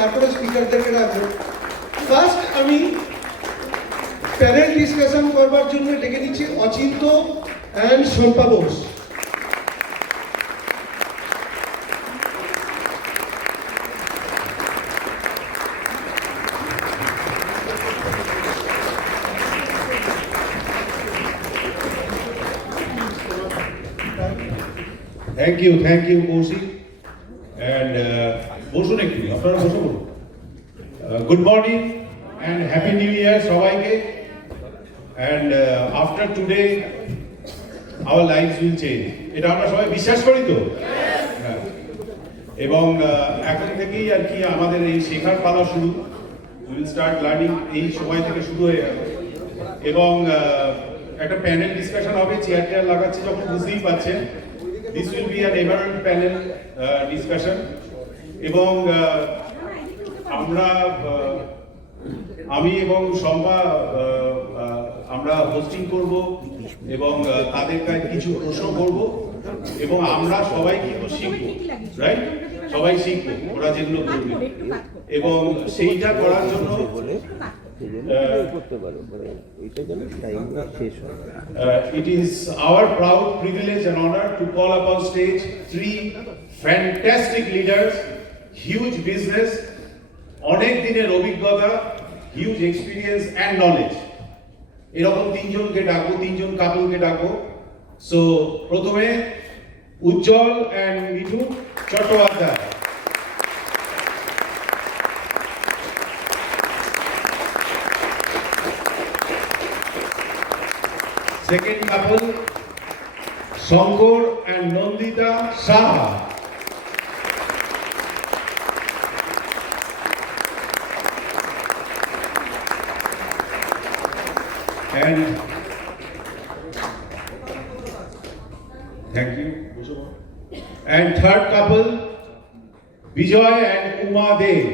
তারপরে স্পিকারদেরকে রাখবো। ফার্স্ট আমি প্যানেল ডিসকাশন করবার জন্য ডেকে নিচ্ছি Achinta and Shampa Bose. Thank you, Koushik. And বসুন একটু, আপনারা বসে পড়ুন। Good morning and Happy New Year সবাইকে। And after today, our lives will change. এটা আমরা সবাই বিশ্বাস করি তো? হ্যাঁ। এবং এখন থেকেই আর কি আমাদের এই শেখার পালা শুরু। We will start learning এই সময় থেকে শুরু হয়ে যাবে। এবং একটা প্যানেল ডিসকাশন হবে, চেয়ার লাগাচ্ছি যখন বুঝতেই পাচ্ছেন। This will be an emerald panel discussion এবং আমি এবং শম্পা আমরা হোস্টিং করব এবং তাদের কাছে কিছু প্রশ্ন করব এবং আমরা সবাই কিন্তু শিখব, রাইট? সবাই শিখবো ওরা যেগুলো করবে এবং সেইটা করার জন্য it is our proud privilege and honor to call upon stage three fantastic leaders, huge business, অনেক দিনের অভিজ্ঞতা, huge experience and knowledge. এরকম তিনজনকে ডাকবো, তিনজন কাপলকে ডাকবো। সো প্রথমে উজ্জ্বল and Mithu Chattopadhyay. Second couple, Shankar and Nandita Saha. And thank you. And third couple, Vijay and Uma Dev.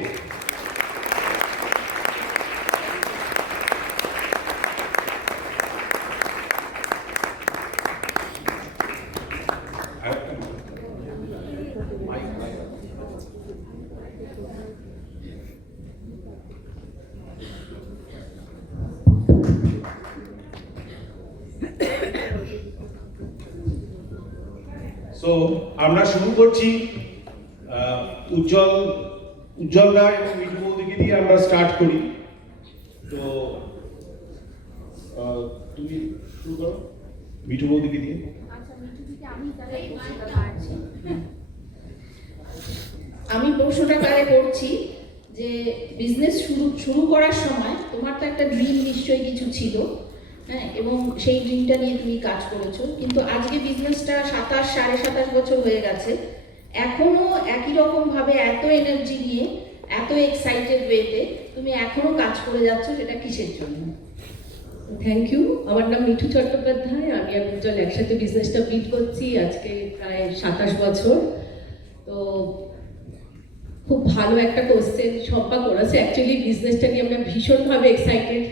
So আমরা শুরু করছি উজ্জ্বল দা এবং মিঠু বৌদিকে দিয়ে আমরা স্টার্ট করি। তো তুমি শুরু করো মিঠু বৌদিকে দিয়ে। আমি প্রশ্নটা কারে করছি যে বিজনেস শুরু করার সময় তোমার তো একটা ড্রিম নিশ্চয়ই কিছু ছিল, হ্যাঁ, এবং সেই ড্রিমটা নিয়ে তুমি কাজ করেছো, কিন্তু আজকে বিজনেসটা 27-27.5 বছর হয়ে গেছে, এখনো একই রকম ভাবে এত এনার্জি নিয়ে এত এক্সাইটেড ওয়েতে তুমি এখনো কাজ করে যাচ্ছ, সেটা কিসের জন্য? Thank you. আমার নাম মিঠু চট্টোপাধ্যায়। আমি আর উজ্জ্বল একসাথে বিজনেসটা বিল্ড করছি আজকে প্রায় 27 বছর। তো খুব ভালো একটা কোশ্চেন শম্পা করেছে। অ্যাকচুয়ালি বিজনেসটা নিয়ে আমরা ভীষণভাবে এক্সাইটেড।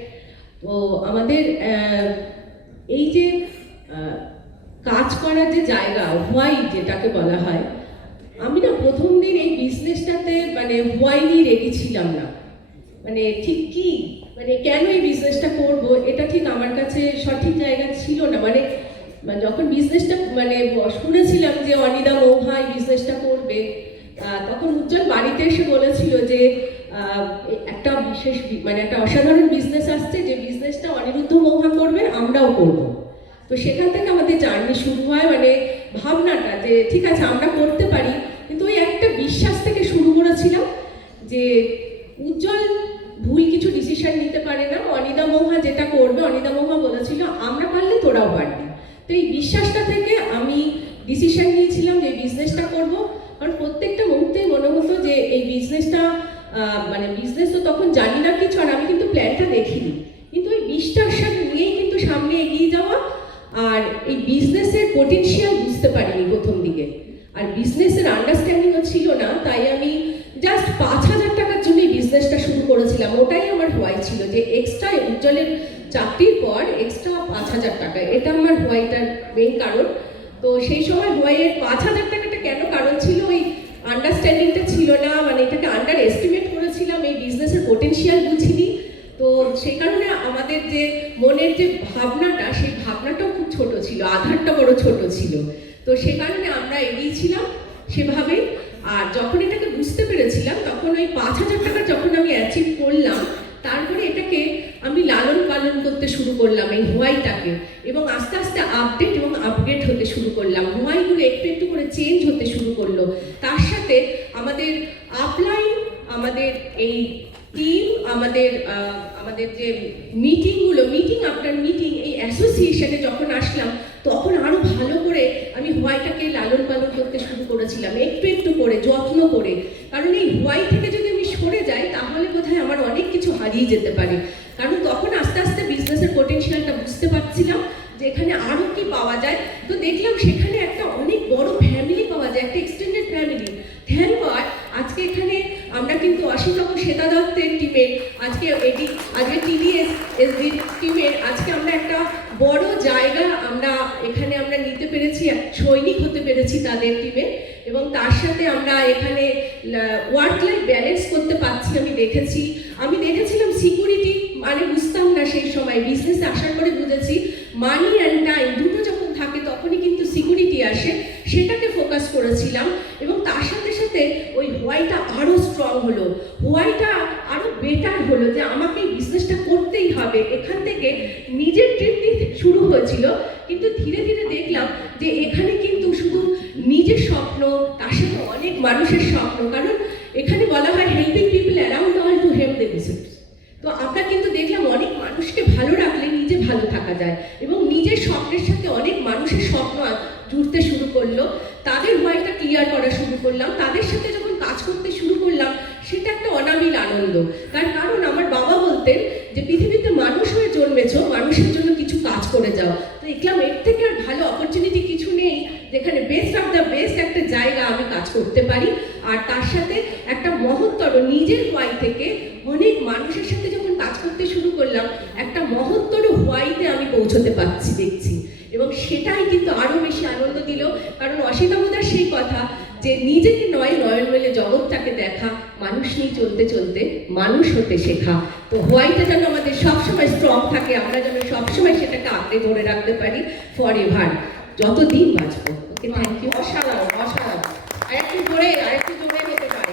তো আমাদের এই যে কাজ করার যে জায়গা, হোয়াই যেটাকে বলা হয়, আমি না প্রথম দিন এই বিজনেসটাতে মানে হোয়াই নিয়ে রেখেছিলাম না, মানে ঠিক কি মানে কেন এই বিজনেসটা করব এটা ঠিক আমার কাছে সঠিক জায়গা ছিল না। মানে যখন বিজনেসটা মানে শুনেছিলাম যে অনিদা মৌহা এই বিজনেসটা করবে, তখন উজ্জ্বল বাড়িতে এসে বলেছিল যে একটা বিশেষ মানে একটা অসাধারণ বিজনেস আসছে, যে বিজনেসটা অনিরুদ্ধ মৌহা করবে, আমরাও করব। তো সেখান থেকে আমাদের জার্নি শুরু হয়, মানে ভাবনাটা যে ঠিক আছে আমরা করতে পারি, কিন্তু ওই একটা বিশ্বাস থেকে শুরু করেছিলাম যে উজ্জ্বল ভুল কিছু ডিসিশন নিতে পারে না, অনিদা মৌহা যেটা করবে, অনিদা মৌহা বলেছিল আমরা পারলে তোরাও পারবি। তো এই বিশ্বাসটা থেকে আমি ডিসিশন নিয়েছিলাম যে এই বিজনেসটা করবো। কারণ প্রত্যেকটা মুহূর্তেই মনে হতো যে এই বিজনেসটা মানে বিজনেস তো তখন জানি না কিছু, আর আমি কিন্তু প্ল্যানটা দেখিনি, কিন্তু ওই বিশ্বাসটা নিয়েই কিন্তু সামনে এগিয়ে যাওয়া। আর এই বিজনেসের পোটেনশিয়াল বুঝতে পারিনি প্রথম দিকে, আর বিজনেসের আন্ডারস্ট্যান্ডিংও ছিল না, তাই আমি জাস্ট 5,000 টাকার জন্য এই বিজনেসটা শুরু করেছিলাম। ওটাই আমার হোয়াই ছিল, যে এক্সট্রা উজ্জ্বলের চাকরির পর এক্সট্রা 5,000 টাকা, এটা আমার হোয়াইটার মেইন কারণ। তো সেই সময় হোয়াইয়ের 5,000 টাকাটা কেন কারণ ছিল, ওই আন্ডারস্ট্যান্ডিংটা ছিল না, মানে এটাকে আন্ডার এস্টিমেট করেছিল বিজনেসের পোটেনশিয়াল বুঝিনি। তো সেই কারণে আমাদের যে মনের যে ভাবনাটা, সেই ভাবনাটাও খুব ছোট ছিল, আধারটা বড় ছোট ছিল। তো সে কারণে আমরা এগিয়েছিলাম সেভাবেই। আর যখন এটাকে বুঝতে পেরেছিলাম, তখন ওই 5,000 টাকা যখন আমি অ্যাচিভ করলাম, তারপরে এটাকে আমি লালন পালন করতে শুরু করলাম এই হোয়াইটাকে, এবং আস্তে আস্তে আপডেট এবং আপগ্রেড হতে শুরু করলাম। হোয়াইগুলো একটু একটু করে চেঞ্জ হতে শুরু করলো। তার সাথে আমাদের আপলাইন, আমাদের এই টিম, আমাদের যে মিটিং আফটার মিটিং, এই অ্যাসোসিয়েশনে যখন আসলাম, তখন আরো ভালো করে আমি হোয়াইটাকে লালন পালন করতে শুরু করেছিলাম, একটু একটু করে, যত্ন করে। কারণ এই হোয়াই থেকে যদি আমি সরে যাই, তাহলে বোধহয় আমার অনেক কিছু হারিয়ে যেতে পারে। কারণ তখন আস্তে আস্তে বিজনেসের পোটেনশিয়ালটা বুঝতে পারছিলাম যে এখানে আরো কি পাওয়া যায়। তো দেখলাম সেখানে একটা অনেক বড় ফ্যামিলি পাওয়া যায়, একটা এক্সটেন্ডেড ফ্যামিলি। থ্যাংক গড আজকে এখানে আমরা কিন্তু অসীতম শ্বেতা দত্তের টিমের, আজকে TDS SG টিমের আজকে আমরা একটা বড় জায়গা আমরা এখানে নিতে পেরেছি, সৈনিক হতে পেরেছি তাদের টিমে। এবং তার সাথে আমরা এখানে ওয়ার্ক লাইফ ব্যালেন্স করতে পারছি। আমি দেখেছিলাম সিকিউরিটি মানে বুঝতাম না সেই সময়, বিজনেসে আসার পরে বুঝেছি মানি অ্যান্ড টাইম দুটো যখন থাকে তখনই কিন্তু সিকিউরিটি আসে, সেটাকে ফোকাস করেছিলাম। এবং তার সাথে সাথে ওই হোয়াইটা আরও স্ট্রং হলো, হোয়াইটা আরও বেটার হলো যে আমাকে এই বিজনেসটা করতেই হবে। এখান থেকে নিজের ট্রিপ শুরু হয়েছিল, কিন্তু ধীরে ধীরে দেখলাম যে এখানে কিন্তু শুধু নিজের স্বপ্ন, তার সাথে অনেক মানুষের স্বপ্ন। কারণ এখানে বলা হয় helping people around all to help themselves. তো আমরা কিন্তু দেখলাম অনেক মানুষকে ভালো রাখলে নিজে ভালো থাকা যায়, এবং নিজের স্বপ্নের সাথে অনেক মানুষের স্বপ্ন জুড়তে শুরু করলো। তাদের ভয়টা ক্লিয়ার করা শুরু করলাম, তাদের সাথে যখন কাজ করতে শুরু করলাম, সেটা একটা অনাবিল আনন্দ। তার কারণ আমার বাবা বলতেন যে পৃথিবীতে মানুষ হয়ে জন্মেছো, মানুষের জন্য কিছু কাজ করে যাও। তো দেখলাম এর থেকে আর ভালো অপরচুনিটি কিছু নেই, যেখানে বেস্ট অফ দ্য বেস্ট একটা জায়গা আমি কাজ করতে পারি। আর তার সাথে একটা মহত্তর নিজের হোয়াই থেকে অনেক মানুষের সাথে যখন কাজ করতে শুরু করলাম, একটা মহত্তর হোয়াইতে আমি পৌঁছতে পারছি দেখছি। এবং সেটাই কিন্তু আরো বেশি আনন্দ দিল। কারণ অসীতামদার সেই কথা যে নিজেকে নয়, নয়ন মেলে জগৎটাকে দেখা, মানুষ নিয়ে চলতে চলতে মানুষ হতে শেখা। তো হোয়াইটা যেন আমাদের সবসময় স্ট্রং থাকে, আমরা যেন সবসময় সেটাকে আঁকড়ে ধরে রাখতে পারি ফর এভার, যতদিন বাঁচবো। ওকে, থ্যাংক ইউ। অসাধারণ অসাধারণ। আরেকটু জোরে হতে পারে।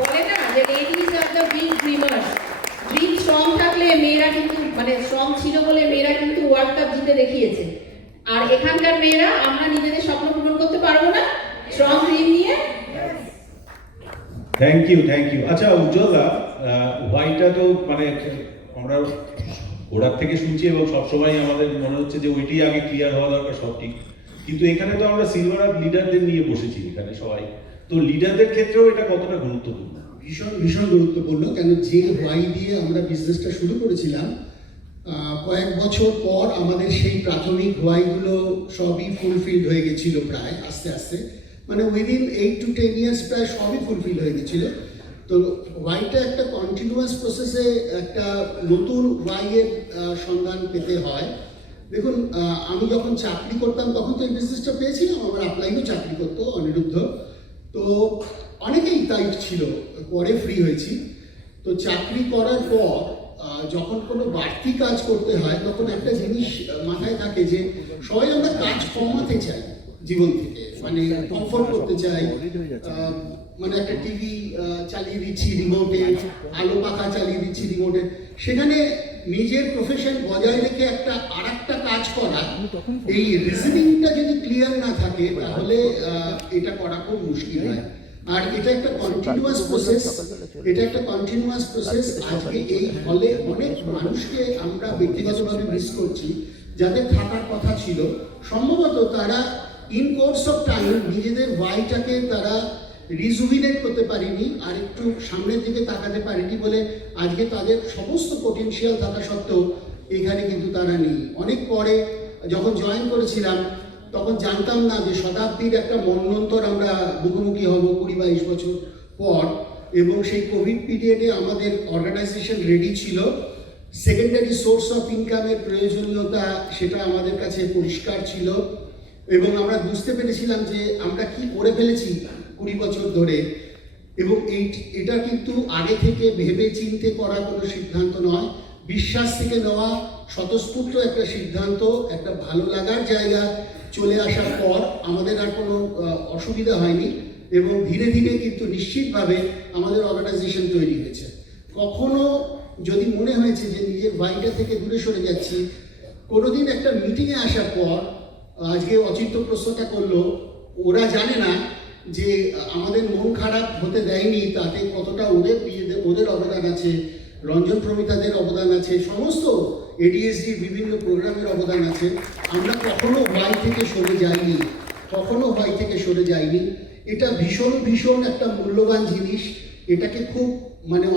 বলে না যে ladies are the big dreamers. Dream strong থাকলে মেয়েরা কিন্তু মানে স্ট্রং ছিল বলে মেয়েরা কিন্তু ওয়ার্ল্ড কাপ জিতে দেখিয়েছে। আর এখানকার মেয়েরা আমরা নিজেদের স্বপ্ন পূরণ করতে পারবো না স্ট্রং ড্রিম নিয়ে? Thank you. আচ্ছা উজ্জ্বলদা, হোয়াইটা তো মানে আমরা ওরার থেকে শুনছি এবং সবসময় আমাদের মনে হচ্ছে যে ওইটাই আগে ক্লিয়ার হওয়া দরকার, সব ঠিক। কিন্তু এখানে তো আমরা সিলভার আর লিডারদের নিয়ে বসেছি এখানে সবাই, তো লিডারদের ক্ষেত্রেও এটা কতটা গুরুত্বপূর্ণ? ভীষণ গুরুত্বপূর্ণ। কেন যে হোয়াই দিয়ে আমরা বিজনেসটা শুরু করেছিলাম, কয়েক বছর পর আমাদের সেই প্রাথমিক হোয়াইগুলো সবই ফুলফিল হয়ে গেছিল প্রায় আস্তে আস্তে, মানে উইদিন 8 to 10 ইয়ার্স প্রায় সবই ফুলফিল হয়ে গেছিল। তো হোয়াইটা একটা কন্টিনিউয়াস প্রসেসে একটা নতুন হোয়াইয়ের সন্ধান পেতে হয়। দেখুন, আমি যখন চাকরি করতাম তখন তো এই বিজনেসটা পেয়েছিলাম, আমার আপলাইনও চাকরি করতো অনিরুদ্ধ, তো অনেকেই তাই ছিল, পরে ফ্রি হয়েছি। তো চাকরি করার পর যখন কোনো বাড়তি কাজ করতে হয়, তখন একটা জিনিস মাথায় থাকে যে সবাই আমরা কাজ কমাতে চাই জীবন থেকে, মানে কমফোর্ট করতে চাই। মানে একটা টিভি চালিয়ে দিচ্ছি রিমোটে, আলো পাখা চালিয়ে দিচ্ছি রিমোটে, সেখানে নিজের প্রফেশন বজায় রেখে একটা আরেকটা কাজ করা, এই রিজনিংটা যদি ক্লিয়ার না থাকে তাহলে এটা করা খুব মুশকিল হয়। আর এটা একটা কন্টিনিউয়াস প্রসেস। আজকে এই ফলে অনেক মানুষকে আমরা ব্যক্তিগতভাবে মিস করছি, যাদের থাকার কথা ছিল। সম্ভবত তারা ইন কোর্স অফ টাইম নিজেদের ওয়াইটাকে তারা রিজুভিনেট করতে পারেনি, আর একটু সামনের দিকে তাকাতে পারেনি বলে আজকে তাদের সমস্ত পোটেনশিয়াল থাকা সত্ত্বেও এখানে কিন্তু তারা নেই। অনেক পরে যখন জয়েন করেছিলাম তখন জানতাম না যে শতাব্দীর একটা মন্বন্তর আমরা মুখোমুখি হব 20-22 বছর পর। এবং সেই কোভিড পিরিয়ডে আমাদের অর্গানাইজেশন রেডি ছিল, সেকেন্ডারি সোর্স অফ ইনকামের প্রয়োজনীয়তা সেটা আমাদের কাছে পরিষ্কার ছিল, এবং আমরা বুঝতে পেরেছিলাম যে আমরা কি করে ফেলেছি 20 বছর ধরে। এবং এটা কিন্তু আগে থেকে ভেবে চিন্তে করা কোনো সিদ্ধান্ত নয়, বিশ্বাস থেকে নেওয়া স্বতঃস্ফূর্ত একটা সিদ্ধান্ত। একটা ভালো লাগার জায়গা চলে আসার পর আমাদের আর কোনো অসুবিধা হয়নি এবং ধীরে ধীরে কিন্তু নিশ্চিতভাবে আমাদের অর্গানাইজেশন তৈরি হয়েছে। কখনো যদি মনে হয়েছে যে নিজের বাড়িটা থেকে দূরে সরে যাচ্ছি, কোনোদিন একটা মিটিংয়ে আসার পর, আজকে অচিন্ত প্রশ্নটা করলো, ওরা জানে না যে আমাদের মন খারাপ হতে দেয়নি, তাতে কতটা ওদের অবদান আছে, রঞ্জন প্রমিতাদের অবদান আছে, সমস্ত এডিএসডির বিভিন্ন প্রোগ্রামের অবদান আছে। আমরা কখনো ভয় থেকে সরে যাইনি, এটা ভীষণ ভীষণ একটা মূল্যবান জিনিস। এটাকে খুব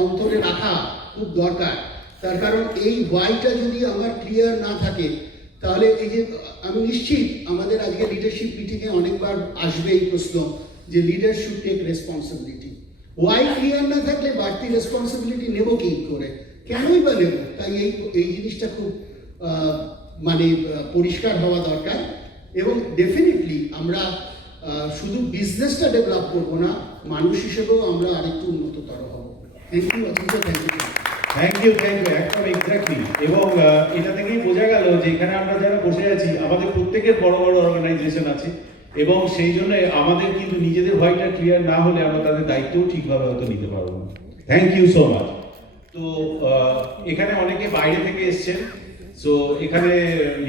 অন্তরে রাখা খুব দরকার। তার কারণ এই ভয়টা যদি আমার ক্লিয়ার না থাকে, তাহলে এই যে আমি নিশ্চিত আমাদের আজকে লিডারশিপ মিটিংয়ে অনেকবার আসবে এই প্রশ্ন যে leader should take responsibility. Why clear না থাকলে বাড়তি রেসপন্সিবিলিটি নেব কি করে, কেনই বা নেব? তাই এই জিনিসটা খুব পরিষ্কার হওয়া দরকার। এবং ডেফিনেটলি আমরা শুধু বিজনেসটা ডেভেলপ করবো না, মানুষ হিসেবেও আমরা আরেকটু উন্নততর হব। Thank you Achinta, thank you একদম এক্স্যাক্টলি। এবং এটা থেকেই বোঝা গেল যে এখানে আমরা যারা বসে আছি আমাদের প্রত্যেকের বড় বড় অর্গানাইজেশন আছে এবং সেই জন্য আমাদের কিন্তু নিজেদের ভয়টা ক্লিয়ার না হলে আমরা তাদের দায়িত্বও ঠিকভাবে হয়তো নিতে পারবো না। Thank you so much. তো এখানে অনেকে বাইরে থেকে এসছেন। सो एखाने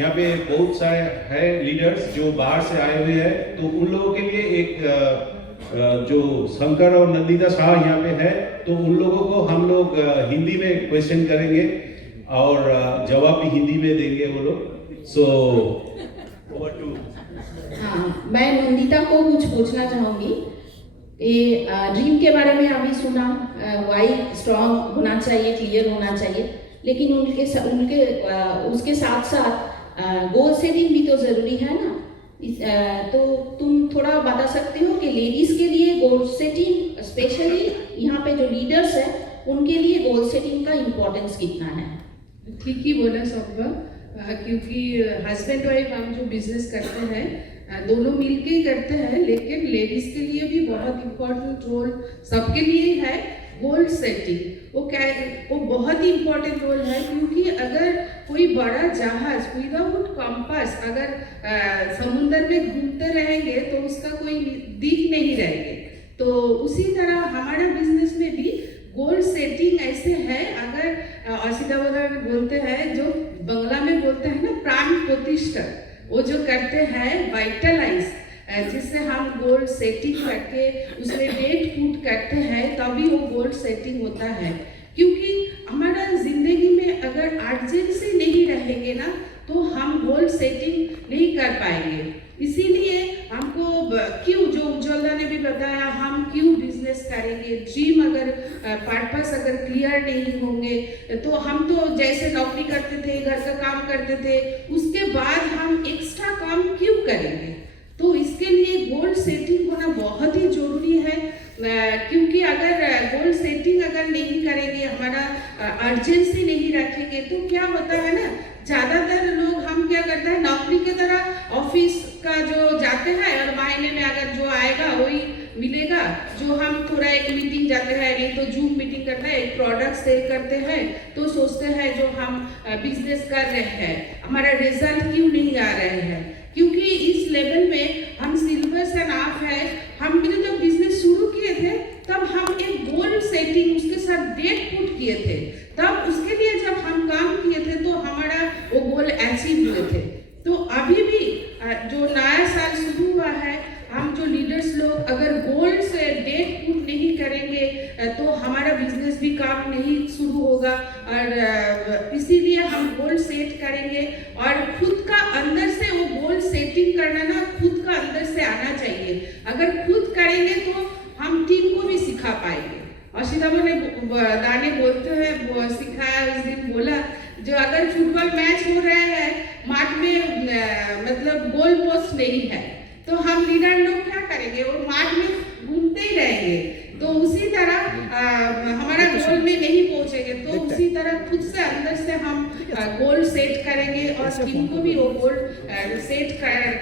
यहाँ पे बहुत सारे है लीडर्स जो बाहर से आए हुए हैं, तो उन लोगों के लिए एक जो शंकर और नंदिता शाह यहाँ पे है, तो उन लोगों को हम लोग हिंदी में क्वेश्चन करेंगे और जवाब भी हिंदी में देंगे वो लोग। So over to. हाँ, मैं नंदिता को कुछ पूछना चाहूँगी। ये ड्रीम के बारे में अभी सुना, वाई स्ट्रॉन्ग होना चाहिए, क्लियर होना चाहिए, लेकिन उसके साथ साथ गोल सेटिंग भी तो ज़रूरी है ना। तो तुम थोड़ा बता सकते हो कि लेडीज़ के लिए गोल सेटिंग, स्पेशली यहाँ पे जो लीडर्स हैं उनके लिए गोल सेटिंग का इम्पोर्टेंस कितना है? ठीक ही बोला सबका, क्योंकि हस्बैंड वाइफ हम जो बिजनेस करते हैं दोनों मिलके ही करते हैं, लेकिन लेडीज़ के लिए भी बहुत इम्पोर्टेंट रोल सबके लिए है गोल सेटिंग। वो बहुत ही इम्पोर्टेंट रोल है, क्योंकि अगर कोई बड़ा जहाज विदाउट कंपास अगर समुद्र में घूमते रहेंगे तो उसका कोई दिख नहीं रहेंगे। तो उसी तरह हमारा बिजनेस में भी गोल सेटिंग ऐसे है, अगर असिता बोलते हैं, जो बंगला में बोलते हैं ना प्राण प्रतिष्ठा, वो जो करते हैं वाइटलाइज, जिससे हम गोल सेटिंग करके उसमें डेट पुट करते हैं, तभी वो गोल सेटिंग होता है। क्योंकि हमारा जिंदगी में अगर अर्जेंसी नहीं रहेंगे ना, तो हम गोल सेटिंग नहीं कर पाएंगे। इसीलिए हमको क्यों, जो उज्ज्वला ने भी बताया, हम क्यों बिजनेस करेंगे, ड्रीम अगर पर्पस अगर क्लियर नहीं होंगे, तो हम तो जैसे नौकरी करते थे, घर का काम करते थे, उसके बाद हम एक्स्ट्रा काम क्यों करेंगे? तो इसके लिए गोल सेटिंग होना बहुत ही जरूरी है, क्योंकि अगर गोल सेटिंग अगर नहीं करेंगे, हमारा अर्जेंसी नहीं रखेंगे, तो क्या होता है ना, ज़्यादातर लोग हम क्या करते हैं, नौकरी की तरह ऑफिस का जो जाते हैं और महीने में अगर जो आएगा वही मिलेगा, जो हम थोड़ा एक मीटिंग जाते हैं, नहीं तो जूम मीटिंग करते हैं, एक प्रोडक्ट सेल करते हैं, तो सोचते हैं जो हम बिजनेस कर रहे हैं हमारा रिजल्ट क्यों नहीं आ रहे हैं, क्योंकि इस लेवल में हम सिल्वर से नाफ है। हम भी जब बिजनेस शुरू किए थे तब हम एक गोल सेटिंग उसके साथ डेट पुट किए थे, तब उसके लिए जब हम काम किए थे तो हमारा वो गोल अचीव हुए थे। तो अभी भी जो नया साल शुरू हुआ है, हम जो लीडर्स लोग अगर गोल से डेट पुट नहीं करेंगे तो हमारा बिजनेस भी काम नहीं शुरू होगा। और इसीलिए हम गोल सेट करेंगे और खुद का अंदर से वो गोल सेटिंग करना ना खुद का अंदर से आना चाहिए। अगर खुद करेंगे तो हम टीम को भी सिखा पाएंगे। अशिता ने दाने बोलते हैं, सिखाया उस दिन, बोला जो अगर फुटबॉल मैच हो रहा है, माठ में मतलब गोल पोस्ट नहीं है, तो हम लीडर लोग क्या करेंगे, वो माठ में घूमते ही रहेंगे। तो उसी तरह हमारा गोल में नहीं पहुंचेंगे, तो उसी तरह खुद से अंदर से हम गोल सेट करेंगे और टीम को भी वो गोल सेट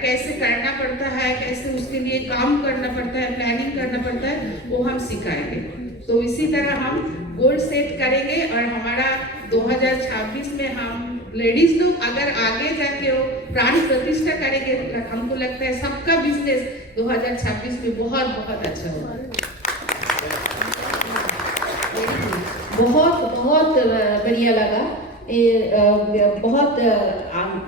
कैसे करना पड़ता है, कैसे उसके लिए काम करना पड़ता है, प्लानिंग करना पड़ता है, वो हम सिखाएंगे। तो इसी तरह हम गोल सेट करेंगे और हमारा 2026 में हम लेडीज लोग अगर आगे जाके वो प्राण प्रतिष्ठा करेंगे तो हमको लगता है सबका बिजनेस 2026 में बहुत बहुत अच्छा होगा। बहुत बहुत बढ़िया लगा। बहुत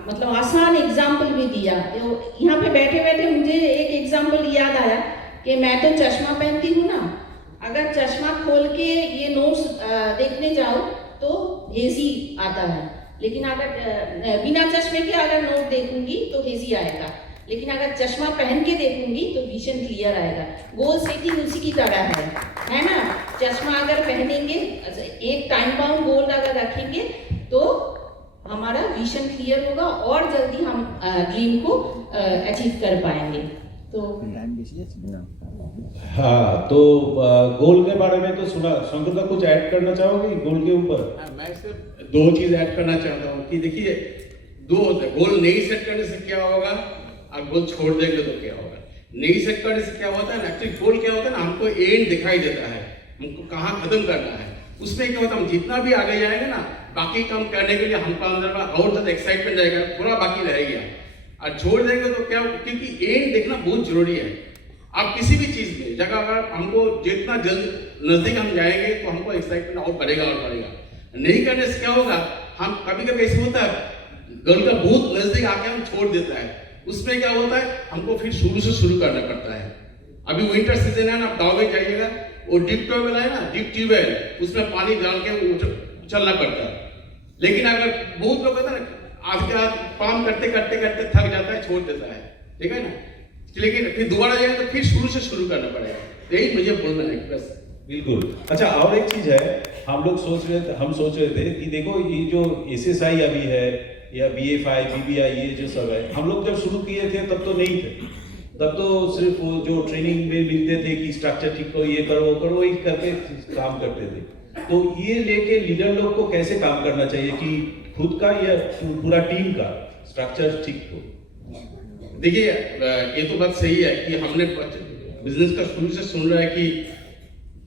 मतलब आसान एग्जाम्पल भी दिया। तो यहाँ पे बैठे बैठे मुझे एक एग्जाम्पल याद आया कि मैं तो चश्मा पहनती हूँ ना, अगर चश्मा खोल के ये नोट्स देखने जाओ तो हेजी आता है, लेकिन अगर बिना चश्मे के अगर नोट देखूंगी तो हेजी आएगा, लेकिन अगर चश्मा पहन के देखूंगी तो विजन क्लियर आएगा। गोल सेटिंग उसी की तरह है ना। चश्मा अगर पहनेंगे, एक टाइम बाउंड गोल अगर रखेंगे तो हमारा विजन क्लियर होगा और जल्दी हम ड्रीम को अचीव कर पाएंगे। तो हाँ, तो गोल के बारे में तो सुना। शंकर, कुछ ऐड करना चाहोगे गोल के ऊपर? मैं सिर्फ दो चीज ऐड करना चाहता हूँ कि देखिए, दो होते हैं। गोल नहीं सेट करने से क्या होगा और गोल छोड़ देंगे तो क्या होगा। नहीं सेट करने से क्या होता है ना, एक्चुअली गोल क्या होता है ना, हमको एंड दिखाई देता है, हमको कहाँ खत्म करना है। उसमें क्या होता है, हम जितना भी आगे जाएंगे ना, बाकी काम करने के लिए हमको अंदर में और ज़्यादा एक्साइटमेंट जाएगा, थोड़ा बाकी रह गया। और छोड़ देंगे तो क्या, क्योंकि एंड देखना बहुत जरूरी है। आप किसी भी चीज में जगह अगर हमको जितना जल्द नजदीक हम जाएंगे तो हमको एक्साइटमेंट और बढ़ेगा और बढ़ेगा। नहीं करने से क्या होगा, हम कभी कभी ऐसे होता है गोल का बहुत नजदीक आके हम छोड़ देता है। उसमें क्या होता है, हमको फिर शुरू से शुरू करना पड़ता है। अभी विंटर सीजन है ना, आप गाँव में जाइएगा, वो डिप ट्यूबवेल है ना, डिप ट्यूबवेल, उसमें पानी डाल के चलना पड़ता है। लेकिन अगर बहुत लोग होता है ना, आज के आज काम करते करते करते थक जाता है, छोड़ देता है, ठीक है ना। लेकिन फिर दोबारा जाए तो फिर शुरू से शुरू करना पड़ेगा। यही मुझे बोलना है बस। बिल्कुल। अच्छा, और एक चीज है, हम सोच रहे थे कि देखो ये जो SSI अभी है या BFI BBI ये जो सब है, हम लोग जब शुरू किए थे तब तो नहीं थे। तब तो सिर्फ वो जो ट्रेनिंग में मिलते थे कि स्ट्रक्चर ठीक करो, ये करो वो करो, वही करके काम करते थे। तो ये लेके लीडर लोग को कैसे काम करना चाहिए कि खुद का या पूरा टीम का स्ट्रक्चर ठीक हो? देखिए, ये तो बात सही है कि हमने बिजनेस का शुरू से सुन रहा है कि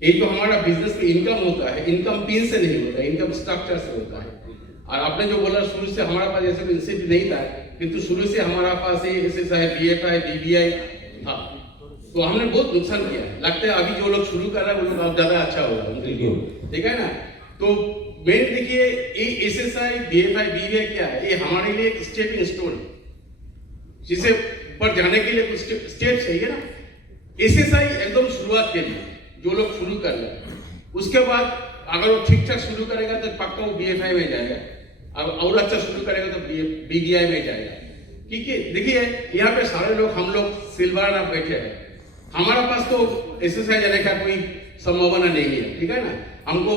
ये जो हमारा बिजनेस में इनकम होता है, इनकम पिन से नहीं होता है, इनकम स्ट्रक्चर से होता है। और आपने जो बोला शुरू से हमारे पास ऐसे इंसेंटिव नहीं था, किंतु शुरू से हमारा पास SSI BFI BBI था, तो हमने बहुत नुकसान किया। लगता है अभी जो लोग शुरू कर रहे हैं वो लोग ज्यादा अच्छा होगा, ठीक है ना। तो मेन देखिए, ये SSI BFI BBI क्या है, ये हमारे लिए एक स्टेपिंग स्टोन, जिसे ऊपर जाने के लिए कुछ स्टेप चाहिए ना। SSI एकदम शुरुआत के लिए जो लोग शुरू कर रहे हैं, उसके बाद अगर वो ठीक ठाक शुरू करेगा तो पक्का वो BFI में जाएगा, और अच्छा शुरू करेगा तो BBI में जाएगा। क्योंकि देखिए, यहाँ पे सारे लोग, हम लोग सिल्वर ना बैठे हैं, हमारा पास तो SSI जाने का कोई संभावना नहीं है, ठीक है ना हमको।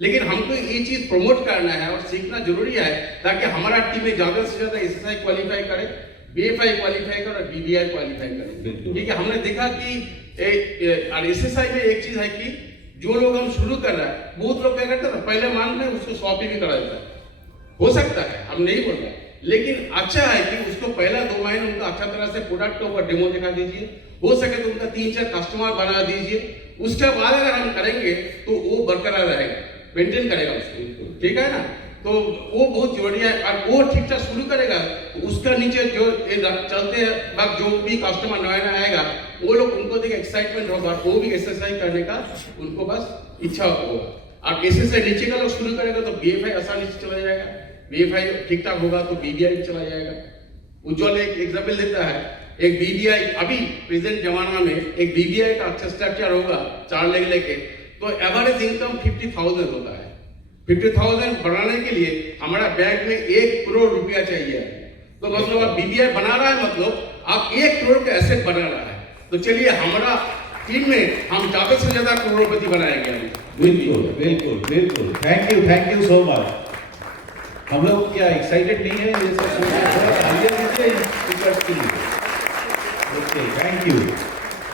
लेकिन हमको ये चीज प्रमोट करना है और सीखना जरूरी है, ताकि हमारा टीम में ज्यादा से ज्यादा SSI क्वालिफाई करे, BFI क्वालिफाई करे और BBI क्वालिफाई करे। क्योंकि हमने देखा कि SSI में एक चीज है कि जो लोग हम शुरू कर रहे हैं, बहुत लोग क्या करते हैं ना, पहले मांगते हैं, उसको शॉपिंग भी करा देता है। हो सकता है, हम नहीं बोल रहे, लेकिन अच्छा है कि उसको पहला 2 महीने उनका अच्छा तरह से प्रोडक्ट का ऊपर डेमो दिखा दीजिए, हो सके तो उनका 3-4 कस्टमर बना दीजिए। उसके बाद अगर हम करेंगे तो वो बरकरार रहेगा, मेंटेन करेगा उसको, ठीक है ना। तो वो बहुत जरूरी है। और वो ठीक ठाक शुरू करेगा तो उसका नीचे जो चलते वक्त जो भी कस्टमर नया आएगा, वो लोग, उनको देख एक्साइटमेंट होगा, वो भी SSI करने का उनको बस इच्छा होगा। और SSI नीचे का लोग शुरू करेगा तो BFI आसानी से चला जाएगा, BFI ठीक ठाक होगा तो BBI भी चला जाएगा। उज्जवल एक एग्जाम्पल देता है, एक BBI अभी प्रेजेंट जमाना में एक BBI का अच्छा स्ट्रक्चर होगा 4 लेग लेके, तो एवरेज इनकम 50,000 होता है। 50,000 बढ़ाने के लिए हमारा बैंक में 1 करोड़ रुपया चाहिए। तो मतलब आप BBI बना रहा है, मतलब आप 1 करोड़ का एसेट बना रहा है। तो चलिए, हमारा टीम में हम ज्यादा से ज्यादा करोड़पति बनाएंगे। बिल्कुल बिल्कुल बिल्कुल। Thank you so much. हम लोग क्या एक्साइटेड नहीं है ये सब सुनकर? थोड़ा तालियां दीजिए स्पीकर्स के लिए। Okay, thank you.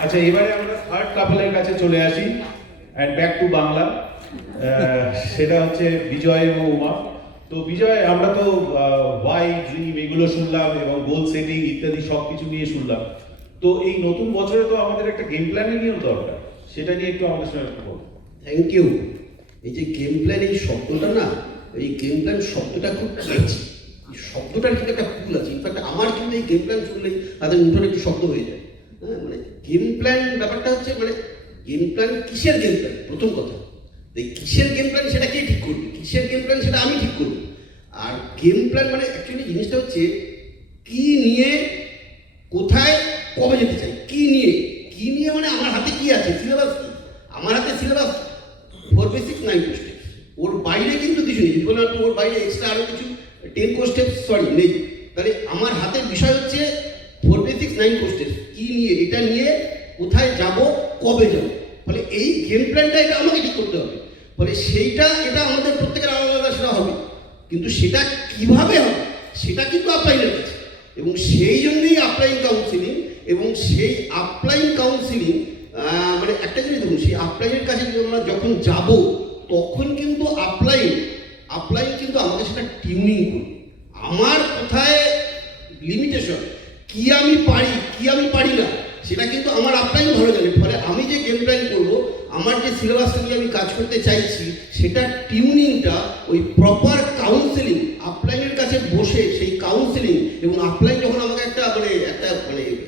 আচ্ছা, এবারে আমরা থার্ড কাপলের কাছে চলে আসি, এন্ড ব্যাক টু বাংলা। সেটা হচ্ছে বিজয় এবং উমা। তো বিজয়, আমরা তো ওয়াই ড্রিম এগুলো শুনলাম এবং গোল সেটিং ইত্যাদি সব কিছু নিয়ে শুনলাম। তো এই নতুন বছরে তো আমাদের একটা গেম প্ল্যানের নিয়েও দরকার, সেটা নিয়ে একটু আমাদের সঙ্গে একটু বলুন। Thank you. এই যে গেম প্ল্যান, এই শব্দটা না, এই গেম প্ল্যান শব্দটা খুব ক্যাচি। এই শব্দটার কিন্তু একটা কুল আছে। ইনফ্যাক্ট আমার কিন্তু এই গেম প্ল্যান শুনলেই তাদের মুঠোর একটু শব্দ হয়ে যায়। হ্যাঁ, মানে গেম প্ল্যান ব্যাপারটা হচ্ছে, মানে গেম প্ল্যান কিসের গেম প্ল্যান, প্রথম কথা। এই কিসের গেম প্ল্যান সেটা কে ঠিক করবে, কিসের গেম প্ল্যান সেটা আমি ঠিক করবো। আর গেম প্ল্যান মানে অ্যাকচুয়ালি জিনিসটা হচ্ছে কি নিয়ে কোথায় কবে যেতে চাই, কি নিয়ে মানে আমার হাতে কি আছে, সিলেবাস কি। আমার হাতে সিলেবাস 4 বেসিক 9 কোর স্টেপস, ওর বাইরে কিন্তু কিছু নেই। যদি বলে ওর বাইরে এক্সট্রা আরও কিছু 10 কোর স্টেপস নেই, তাহলে আমার হাতের বিষয় হচ্ছে 4 বেসিক 9 কোর স্টেপস, কি নিয়ে, এটা নিয়ে কোথায় যাব, কবে যাব। ফলে এই গেম প্ল্যানটা এটা আমাকে ঠিক করতে হবে। ফলে এটা আমাদের প্রত্যেকের আলাদা আলাদা সেটা হবে, কিন্তু সেটা কিভাবে হবে সেটা কিন্তু আপলাইনের কাছে। এবং সেই জন্যই আপলাইন কাউন্সিলিং, এবং সেই আপলাইন কাউন্সিলিং মানে একটা জিনিস দেখুন, সেই আপলাইনের কাছে আমরা যখন যাব তখন কিন্তু আপলাইন কিন্তু আমাকে সেটা টিউনিং করবে। আমার কোথায় লিমিটেশন, কি আমি পারি না, সেটা কিন্তু আমার আপলাইন ভালো জানে। ফলে আমি যে গেম প্ল্যান করবো, আমার যে সিলেবাসটা নিয়ে আমি কাজ করতে চাইছি, সেটা টিউনিংটা ওই প্রপার কাউন্সেলিং, আপলাইনের কাছে বসে সেই কাউন্সেলিং, এবং আপলাইন যখন আমাকে একটা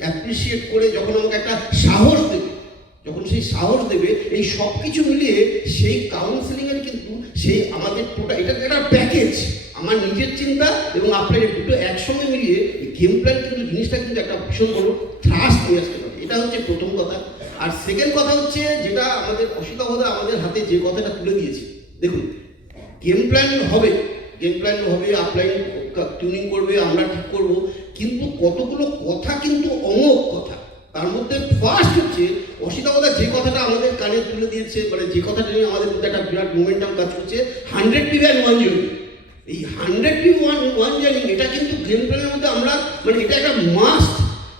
অ্যাপ্রিসিয়েট করে যখন আমাকে একটা সাহস দেবে, যখন সেই সাহস দেবে, এই সব কিছু মিলিয়ে সেই কাউন্সেলিংয়ের কিন্তু সেই আমাদের এটা একটা প্যাকেজ। আমার নিজের চিন্তা এবং আপলাইনের দুটো একসঙ্গে মিলিয়ে গেম প্ল্যান কিন্তু জিনিসটা কিন্তু একটা ভীষণ বড় ট্রাস্ট নিয়ে আসতে পারে। এটা হচ্ছে প্রথম কথা। আর সেকেন্ড কথা হচ্ছে, যেটা আমাদের অসিতাবদা আমাদের হাতে যে কথাটা তুলে দিয়েছে, দেখুন গেম প্ল্যান হবে, আপলাইন টিউনিং করবে, আমরা ঠিক করব, কিন্তু কতগুলো কথা কিন্তু অমোঘ কথা। তার মধ্যে ফার্স্ট হচ্ছে অসিতাবদা যে কথাটা আমাদের কানে তুলে দিয়েছে, মানে যে কথাটা নিয়ে আমাদের মধ্যে একটা বিরাট মোমেন্টাম কাজ করছে, 100 people and 1 journey। এই 100 people and 1 journey, এটা কিন্তু গেম প্ল্যানের মধ্যে আমরা, মানে এটা একটা মাস্ট।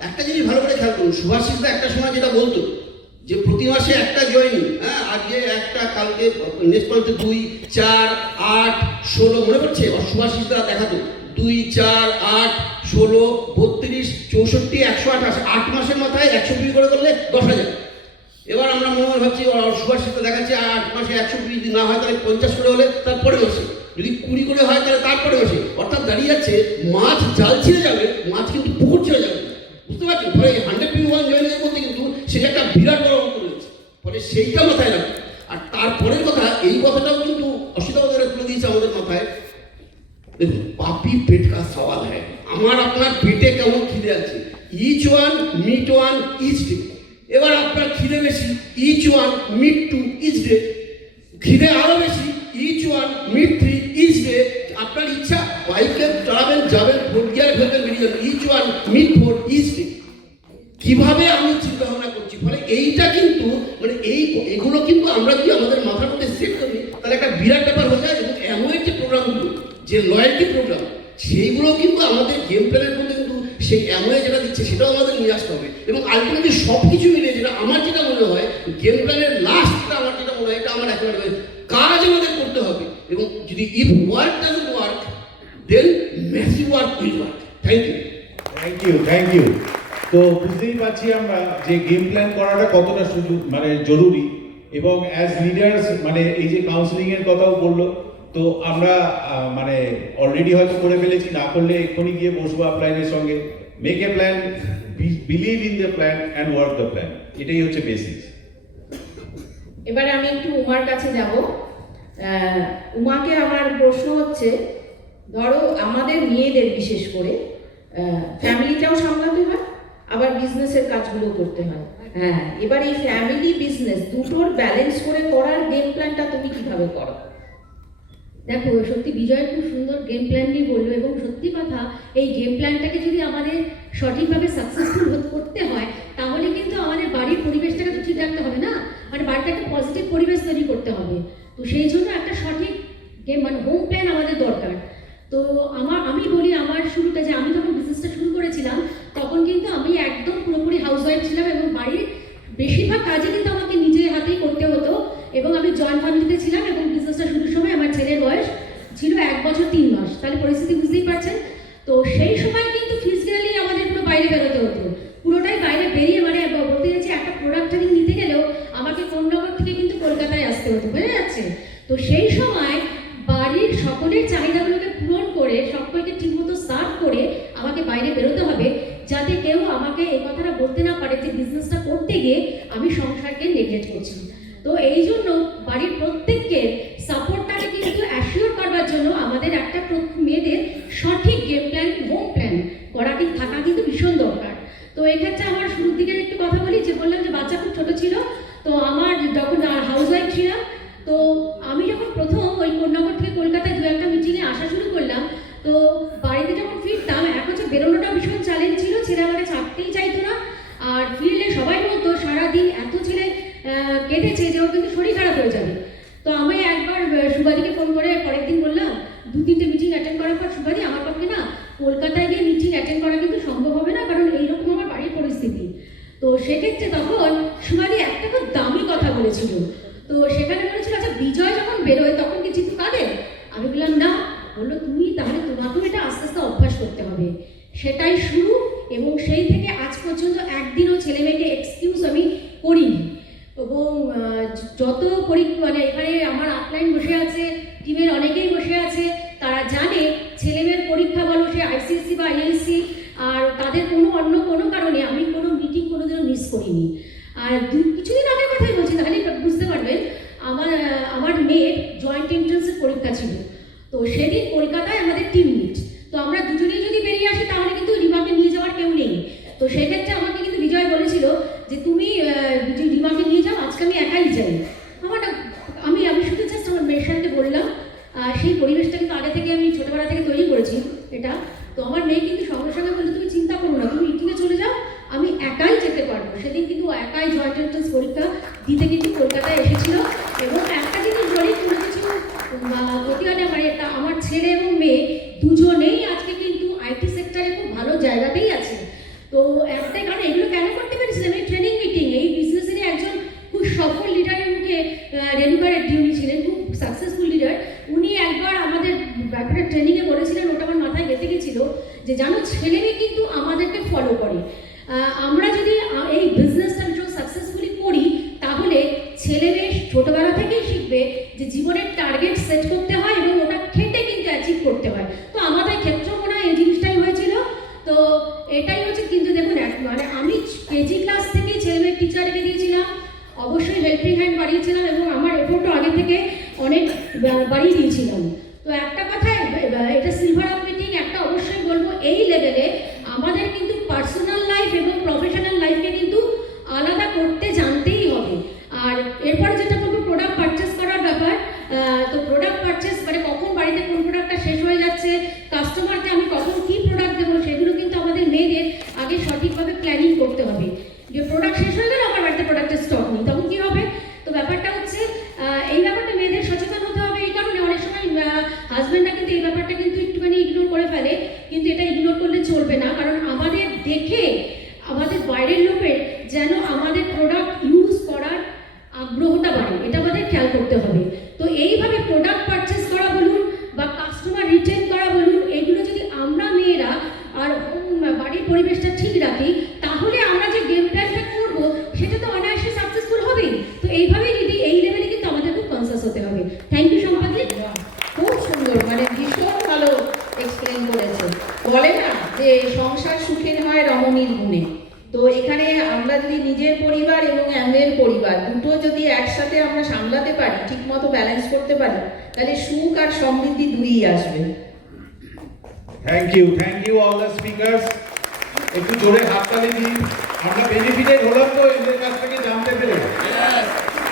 একটা জিনিস ভালো করে খেয়াল করুন, সুভাষিসদা একটা সময় যেটা বলতো যে প্রতি মাসে একটা জয়েনিং, হ্যাঁ, আজকে একটা, কালকে নেক্সট মান্থে 2, 4, 8, 16, মনে পড়ছে? সুভাষিসদা দেখাতো 2, 4, 8, 16, 32, 64, 128, 8 মাসের মাথায় 120 করে করলে 10,000। এবার আমরা মনে মনে ভাবছি সুভাষিসদা দেখাচ্ছে 8 মাসে 120 যদি না হয় তাহলে 50 করে হলে তারপরে মাসে, যদি 20 করে হয় তাহলে তারপরে মাসে। অর্থাৎ দাঁড়িয়ে যাচ্ছে মাছ জাল ছিঁড়ে যাবে, মাছ কিন্তু পুকুর ছেড়ে যাবে, বুঝতে পারছেন? ফলে 100 people 1 journey-এর মধ্যে কিন্তু সেটা একটা বিরাট বড় অঙ্ক রয়েছে। ফলে সেইটা মাথায় রাখবে। আর তারপরের কথা, এই কথাটাও কিন্তু অসিতাবদারা তুলে দিয়েছে আমাদের মাথায়। দেখুন, পাপি পেট কা সওয়াল হ্যায়, আমার আপনার পেটে কেমন খিদে আছে, each one meet one each day. এবার আপনার খিদে বেশি, each one meet 2 each day. খিদে আরো বেশি, each one meet 3 each day. আপনার ইচ্ছা বাইকে চালাবেন, যাবেন, 4 গিয়ার ফেলবেন, বেরিয়ে যাবেন, each one meet 4 each day. কিভাবে আমি চিন্তা ভাবনা করছি। ফলে এইটা কিন্তু মানে এগুলো কিন্তু আমরা যদি আমাদের মাথার মধ্যে সেট করি, তাহলে একটা বিরাট ব্যাপার হয়ে যায়। এবং এমন যে প্রোগ্রামগুলো, যে লয়্যালটি প্রোগ্রাম, সেইগুলো কিন্তু আমাদের গেম প্ল্যানের মধ্যে কিন্তু সেই অ্যামওয়ে যেটা দিচ্ছে সেটাও আমাদের নিয়ে আসতে হবে। এবং আলটিমেটলি সব কিছু মিলে যেটা আমার যেটা মনে হয়, গেম প্ল্যানের লাস্টটা আমার যেটা মনে হয়, এটা আমার একেবারে কাজ আমাদের করতে হবে। এবং যদি if work doesn't work, then massive work will work. Thank you. তো বুঝতেই পারছি আমরা যে গেম প্ল্যান করাটা কতটা মানে জরুরি, এবং অ্যাজ লিডার্স মানে এই যে কাউন্সিলিং এর কথাও বললো, তো আমরা মানে অলরেডি হয়তো করে ফেলেছি, না করলে এক্ষুনি গিয়ে বসবো আপলাইনের সঙ্গে। Make a plan, believe in the plan and work the plan, এটাই হচ্ছে বেসিক্স। এবারে আমি একটু উমার কাছে যাব। উমাকে আমার প্রশ্ন হচ্ছে, ধরো আমাদের মেয়েদের বিশেষ করে ফ্যামিলিটাও সামলাতে হয়, আবার বিজনেসের কাজগুলো করতে হয়। হ্যাঁ, এবার এই ফ্যামিলি বিজনেস দুটোর ব্যালেন্স করে করার গেম প্ল্যানটা তুমি কিভাবে করো? দেখো, সত্যি বিজয় খুব সুন্দর গেম প্ল্যান নিয়ে বললো, এবং সত্যি কথা, এই গেম প্ল্যানটাকে যদি আমাদের সঠিকভাবে সাকসেসফুল করতে হয়, তাহলে কিন্তু আমাদের বাড়ির পরিবেশটাকে তো ঠিক রাখতে হবে না, মানে বাড়িতে একটা পজিটিভ পরিবেশ তৈরি করতে হবে। তো সেই জন্য একটা সঠিক গেম মানে হোম প্ল্যান আমাদের দরকার। তো আমি বলি, আমার শুরুটা যে আমি যখন বিজনেসটা শুরু করেছিলাম, তখন কিন্তু আমি একদম পুরোপুরি হাউসওয়াইফ ছিলাম, এবং বাড়ির বেশিরভাগ কাজে কিন্তু আমাকে নিজের হাতেই করতে হতো। এবং আমি জয়েন্ট ফ্যামিলিতে ছিলাম, এবং বিজনেসটা শুরুর সময় আমার ছেলের বয়স ছিল 1 বছর 3 মাস। বাইরে বেরোতে হতো, পুরোটাই বাইরে বেরিয়ে মানে বলতে যাচ্ছি একটা প্রোডাক্ট নিতে গেলেও আমাকে কোন্নগর থেকে কিন্তু কলকাতায় আসতে হতো, বোঝা যাচ্ছে? তো সেই সময় বাড়ির সকলের চাহিদাগুলোকে পূরণ করে সকলকে ঠিকমতো সার্ভ করে আমাকে বাইরে বেরোতে হবে, যাতে কেউ আমাকে এই কথাটা বলতে না পারে যে বিজনেসটা করতে গিয়ে আমি সংসারকে নেগলেক্ট করছি। তো এই জন্য বাড়ির প্রত্যেককে সাপোর্টটাকে কিন্তু অ্যাসিওর করবার জন্য আমাদের একটা মেয়েদের সঠিক গেম প্ল্যান, হোম প্ল্যান করা কিন্তু থাকা কিন্তু ভীষণ দরকার। তো এক্ষেত্রে আমার শুরুর দিকের একটু কথা বলি, যে বললাম যে বাচ্চা খুব ছোট ছিল, তো আমার যখন হাউসওয়াইফ ছিলাম, তো আমি যখন প্রথম ওই কোন্নগর থেকে কলকাতায় 2-1টা মিটিংয়ে আসা শুরু করলাম, তো বাড়িতে যখন ফিরতাম, এক হচ্ছে বেরোনোটা ভীষণ চ্যালেঞ্জ ছিল, ছেলে আমাকে ছাড়তেই চাইতো না, আর ফিরলে সবাই বলতো সারাদিন এত ছেলে কেঁদেছে যে ওর কিন্তু শরীর খারাপ হয়ে যাবে। তো আমি একবার সুবাদিকে ফোন করে পরের দিন বললাম, 2-3টে মিটিং অ্যাটেন্ড করার পর, সুবাদি আমার পক্ষে না কলকাতায় গিয়ে মিটিং অ্যাটেন্ড করা কিন্তু সম্ভব হবে না, কারণ এইরকম আমার বাড়ির পরিস্থিতি। তো সেক্ষেত্রে তখন সুবাদি একটা খুব দামি কথা বলেছিল, তো সেখানে বলেছিল আচ্ছা বিজয় যখন বেরোয় তখন কি চিত্তু কাঁদে? আমি বললাম না। বললো তুমি তাহলে তোমাকেও এটা আস্তে আস্তে অভ্যাস করতে হবে। সেটাই শুরু, এবং সেই থেকে আজ পর্যন্ত একদিনও ছেলে মেয়েকে এক্সকিউজ আমি করিনি। এবং যত মানে এখানে আমার আপলাইন বসে আছে, টিমের অনেকেই বসে আছে, তারা জানে ছেলেমেয়ের পরীক্ষা বলো সে আইসিএসসি বা আইএসসি, আর তাদের অন্য কোনো কারণে আমি কোনো মিটিং কোনোদিনও মিস করিনি। আর কিছুদিন আগের কথাই বলছি, তাহলে বুঝতে পারবেন। আমার মেয়ের জয়েন্ট এন্ট্রান্সের পরীক্ষা ছিল, তো সেদিন কলকাতায় আমাদের টিম মিট, তো আমরা দুজনেই যদি বেরিয়ে আসি তাহলে কিন্তু রিমাকে নিয়ে যাওয়ার কেউ নেই। তো সেক্ষেত্রে আমাকে কিন্তু বিজয় বলেছিল যে তুমি রিমাকে নিয়ে যাও, আজকে আমি একাই যাই। আমি শুধু জাস্ট আমার মেয়ের সাথে বললাম, সেই পরিবেশটা কিন্তু আগে থেকে আমি ছোটোবেলা থেকে তৈরি করেছি এটা। তো আমার মেয়ে কিন্তু সঙ্গে সঙ্গে বললো তুমি চিন্তা করো না, তুমি মিটিংয়ে চলে যাও, আমি একাই যেতে পারবো। সেদিন কিন্তু একাই জয়েন্ট এন্ট্রান্স পরীক্ষা দিতে কিন্তু কলকাতায় এসেছিল। এবং একটা জিনিস বলি, কোনো কিছু ক্ষতি হয় না, মানে আমার ছেলে এবং মেয়ে দুজনেই আজকে কিন্তু আইটি সেক্টরে খুব ভালো জায়গাতেই আছে। তো একটাই কারণ এগুলো কেন করতে পেরেছিলাম, এই ট্রেনিং মিটিং, এই বিজনেসেরই একজন খুব সফল লিডারের মুখে রেণুকার উনি ছিলেন খুব সাকসেসফুল লিডার। উনি একবার আমাদের ব্যাপারে ট্রেনিংয়ে বলেছিলেন, ওটা আমার মাথায় গেঁথে গেছিল, যে জানো ছেলে মেয়ে কিন্তু আমাদেরকে ফলো করে। আমরা যদি এই বিজনেসটা ভীষণ সাকসেসফুলি করি, তাহলে ছেলে মেয়ে ছোটোবেলা থেকেই শিখবে যে জীবনের টার্গেট সেট করতে হয় এবং ওটা খেটে কিন্তু অ্যাচিভ করতে হয়। তো আমাদের ক্ষেত্রেও মনে হয় এই জিনিসটাই হয়েছিল। তো এটাই হচ্ছে, কিন্তু দেখুন মানে আমি কেজি ক্লাস থেকেই ছেলে মেয়ের টিচার রেখে দিয়েছিলাম, অবশ্যই হেল্পিং হ্যান্ড বাড়িয়েছিলাম, এবং আমার এফোর্টও আগে থেকে অনেক বাড়িয়ে দিয়েছিলাম। তো একটা কথা, এটা সিলভার আপ মিটিং, একটা অবশ্যই বলবো, এই লেভেলে আমাদের কিন্তু পার্সোনাল লাইফ এবং প্রফেশনাল লাইফকে কিন্তু আলাদা করতে জানতেই হবে। আর এরপরে যেটা বলবো, প্রোডাক্ট পারচেস করার ব্যাপার। তো প্রোডাক্ট পারচেস মানে কখন বাড়িতে কোন প্রোডাক্টটা শেষ হয়ে যাচ্ছে, কাস্টমারকে আমি কখন কী প্রোডাক্ট দেবো, সেগুলো কিন্তু আমাদের মেয়েদের আগে সঠিকভাবে প্ল্যানিং করতে হবে। যে প্রোডাক্ট শেষ হয়ে গেলে আমার বাড়িতে প্রোডাক্টের স্টক নেই, তখন কী হবে? তো ব্যাপারটা হচ্ছে এই ব্যাপারটা মেয়েদের সচেতন হতে হবে। এই কারণে অনেক সময় হাজব্যান্ডরা কিন্তু এই ব্যাপারটা কিন্তু একটুখানি ইগনোর করে ফেলে, কিন্তু এটা ইগনোর করলে চলবে না, কারণ আমাদের দেখে আমাদের বাইরের লোকের যেন আমাদের প্রোডাক্ট ইউজ করার আগ্রহটা বাড়ে, এটা আমাদের খেয়াল করতে হবে। তো এইভাবে প্রোডাক্ট পারচেস করা বলুন বা কাস্টমার রিটেন করা বলুন, এগুলো যদি আমরা মেয়েরা আর বাড়ির পরিবেশটা ঠিক রাখি, তাহলে আমরা যে গেম প্ল্যানটা করবো সেটা তো অনায়াসে সাকসেসফুল হবেই। তো এইভাবেই যদি এই লেভেলে কিন্তু আমাদের খুব কনসাস হতে হবে। থ্যাংক ইউ সম্পাদি, খুব সুন্দর, মানে ভীষণ ভালো এক্সপ্লেন করেছে। বলে না যে সংসার সুখের হয় রমণীর গুণে। তো এখানে আমরা যদি নিজের পরিবার এবং অন্যের পরিবার দুটো যদি একসাথে আমরা সামলাতে পারি, ঠিকমতো ব্যালেন্স করতে পারি, তাহলে সুখ আর সমৃদ্ধি দুইই আসবে। Thank you all the speakers. একটু জোরে হাততালি দিই, আমরা বেনিফিটেড হলাম তো এদের কাছ থেকে জানতে পেরে।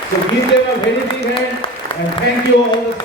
So give them a very big hand and thank you all the